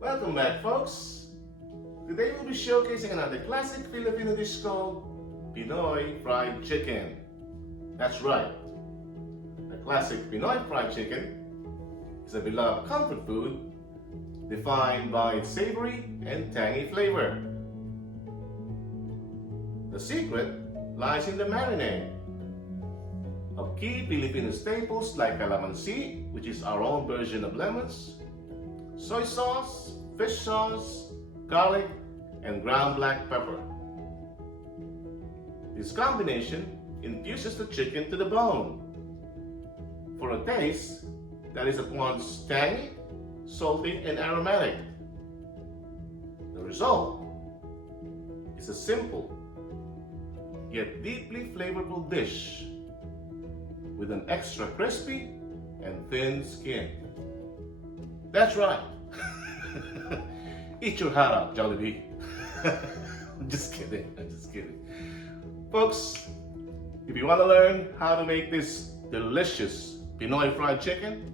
Welcome back, folks. Today we'll be showcasing another classic Filipino dish called Pinoy fried chicken. That's right. The classic Pinoy fried chicken is a beloved comfort food defined by its savory and tangy flavor. The secret lies in the marinade of key Filipino staples like Calamansi, which is our own version of lemons, soy sauce, fish sauce, garlic, and ground black pepper. This combination infuses the chicken to the bone for a taste that is at once tangy, salty, and aromatic. The result is a simple yet deeply flavorful dish with an extra crispy and thin skin. That's right. Eat your heart out, Jollibee. I'm just kidding. Folks, if you want to learn how to make this delicious Pinoy fried chicken,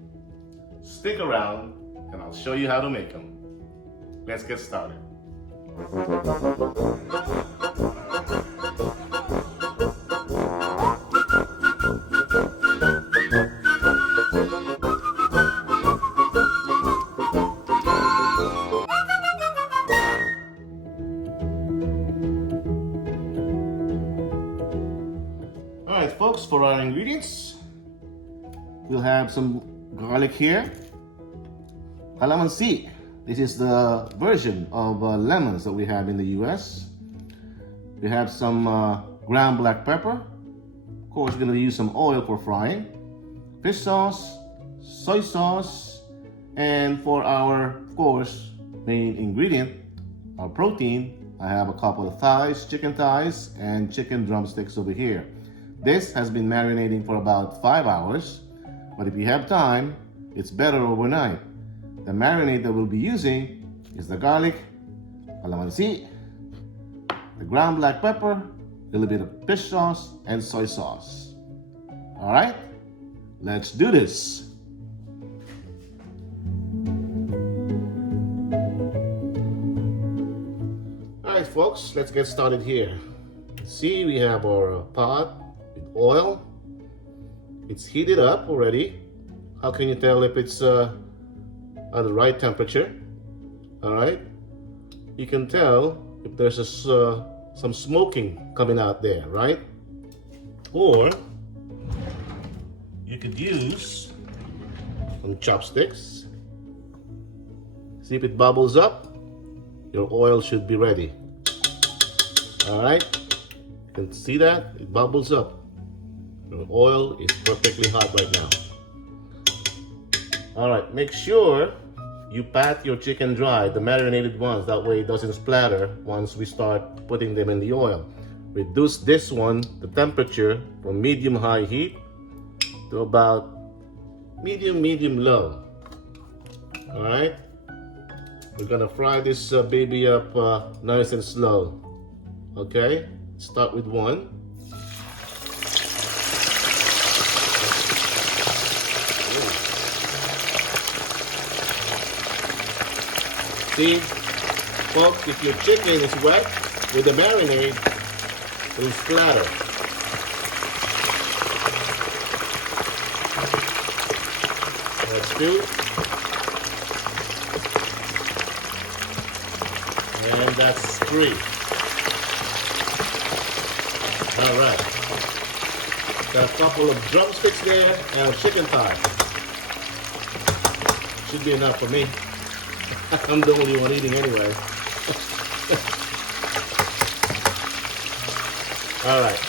stick around and I'll show you how to make them. Let's get started. Alright folks, for our ingredients, we'll have some garlic here, Calamansi. This is the version of lemons that we have in the US. We have some ground black pepper. Of course, we're going to use some oil for frying. Fish sauce, soy sauce, and for our, of course, main ingredient, our protein, I have a couple of thighs, chicken thighs, and chicken drumsticks over here. This has been marinating for about 5 hours, but if you have time, it's better overnight. The marinade that we'll be using is the garlic, calamansi, the ground black pepper, a little bit of fish sauce, and soy sauce. All right, let's do this. All right, folks, let's get started here. See, we have our pot with oil. It's heated up already. How can you tell if it's at the right temperature? All right, you can tell if there's some smoking coming out there, right? Or you could use some chopsticks. See if it bubbles up. Your oil should be ready. All right, you can see that it bubbles up. The oil is perfectly hot right now. All right, make sure you pat your chicken dry, the marinated ones, that way it doesn't splatter once we start putting them in the oil. Reduce this one, the temperature, from medium-high heat to about medium-low. All right, we're gonna fry this baby up nice and slow. Okay, start with one. See, folks, if your chicken is wet with the marinade, it will splatter. That's two. And that's three. All right. Got a couple of drumsticks there and a chicken thigh. Should be enough for me. I'm the only one eating anyway. All right.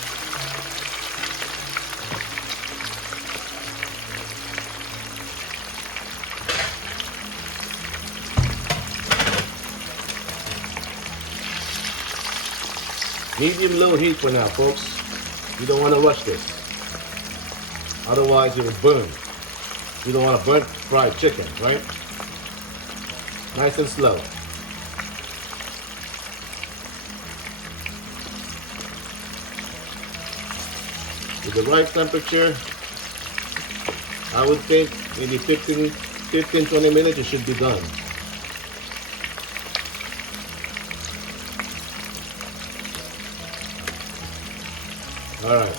Medium-low heat for now, folks. You don't want to rush this. Otherwise, it will burn. You don't want to burn fried chicken, right? Nice and slow. With the right temperature, I would think maybe 15, 20 minutes, it should be done. All right.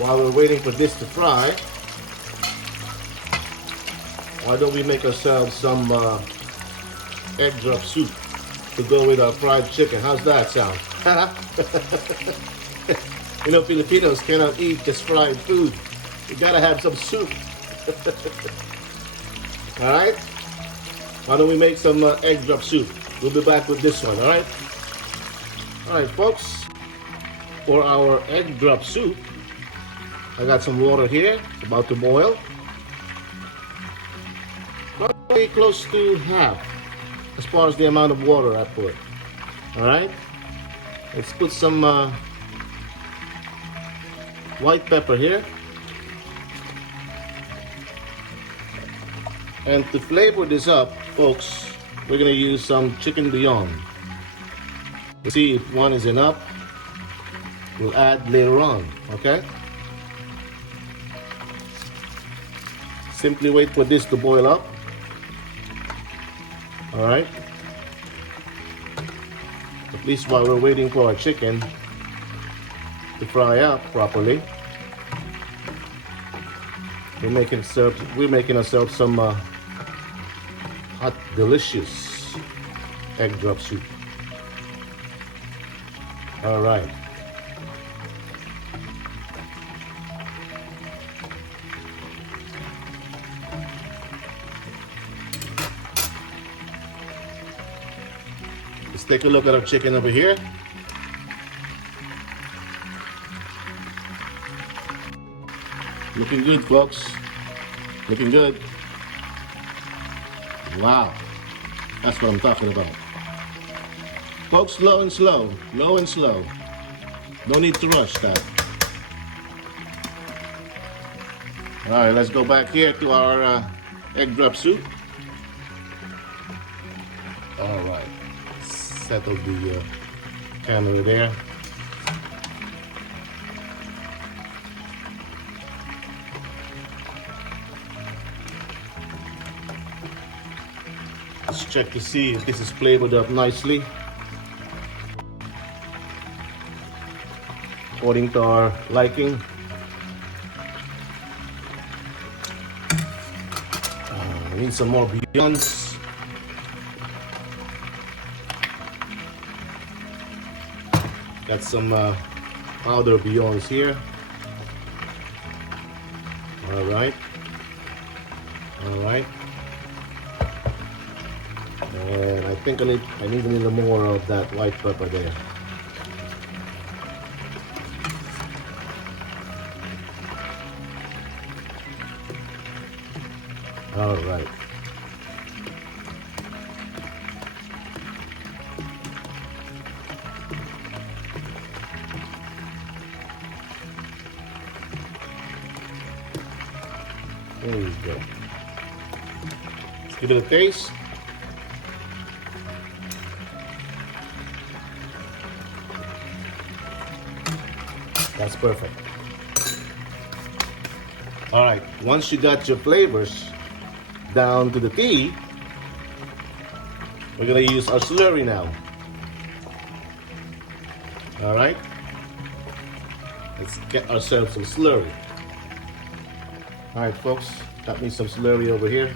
While we're waiting for this to fry, why don't we make ourselves some egg drop soup to go with our fried chicken? How's that sound? You know, Filipinos cannot eat just fried food. You gotta have some soup. All right? Why don't we make some egg drop soup? We'll be back with this one, all right? All right, folks. For our egg drop soup, I got some water here. It's about to boil. Probably close to half as far as the amount of water I put. All right? Let's put some white pepper here. And to flavor this up, folks, we're gonna use some chicken bouillon. We'll see if one is enough. We'll add later on, okay? Simply wait for this to boil up. All right? At least while we're waiting for our chicken to fry up properly, we're making ourselves some hot, delicious egg drop soup. All right. Let's take a look at our chicken over here. Looking good, folks. Looking good. Wow. That's what I'm talking about. Folks, slow and slow. Low and slow. No need to rush that. All right, let's go back here to our egg drop soup. All right. Settle the camera there. Let's check to see if this is flavored up nicely according to our liking. I need some more bouillons. Got some powder bouillons here. All right. All right. And I think I need a little more of that white pepper there. All right. There you go. Let's give it a taste. That's perfect. All right, once you got your flavors down to the T, we're gonna use our slurry now. All right, let's get ourselves some slurry. All right, folks, got me some slurry over here.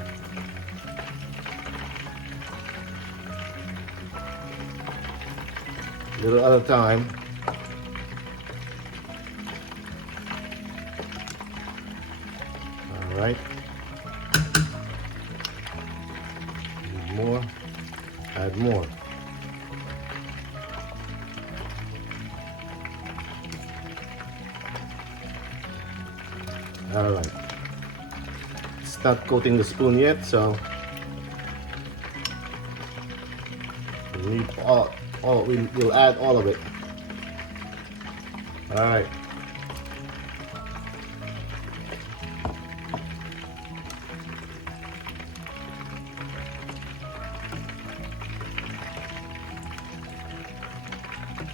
A little at a time. All right. Need more. Add more. All right. It's not coating the spoon yet, so we need we'll add all of it. All right.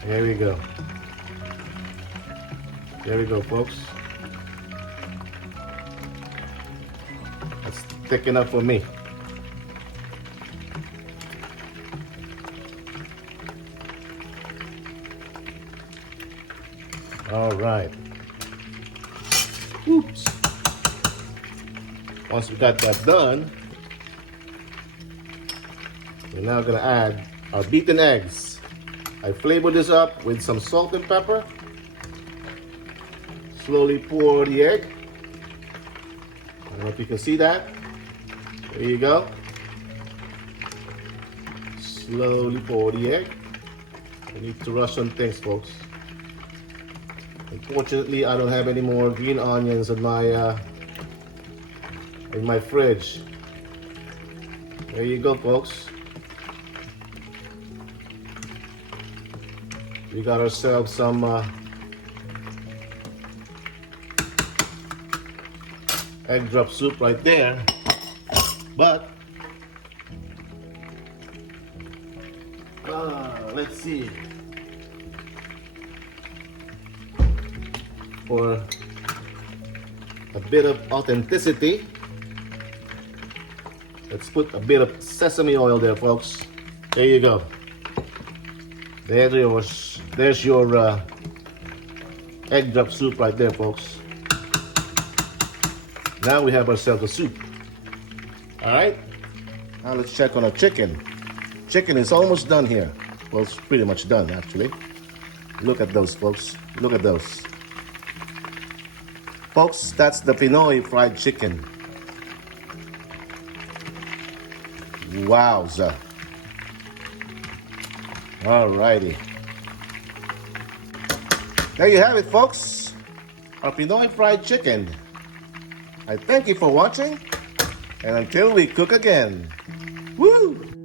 There we go. There we go, folks. That's thick enough for me. All right. Oops. Once we got that done, we're now gonna add our beaten eggs. I flavored this up with some salt and pepper. Slowly pour the egg. I don't know if you can see that. There you go. Slowly pour the egg. I need to rush on things, folks. Unfortunately, I don't have any more green onions in my fridge. There you go, folks. We got ourselves some egg drop soup right there. But let's see. For a bit of authenticity, let's put a bit of sesame oil there, folks. There you go. There's your egg drop soup right there, folks. Now we have ourselves a soup. All right. Now let's check on our chicken. Chicken is almost done here. Well, it's pretty much done, actually. Look at those, folks. Look at those. Folks, that's the Pinoy fried chicken. Wowza. Alrighty. There you have it, folks. Our Pinoy fried chicken. I thank you for watching, and until we cook again. Woo!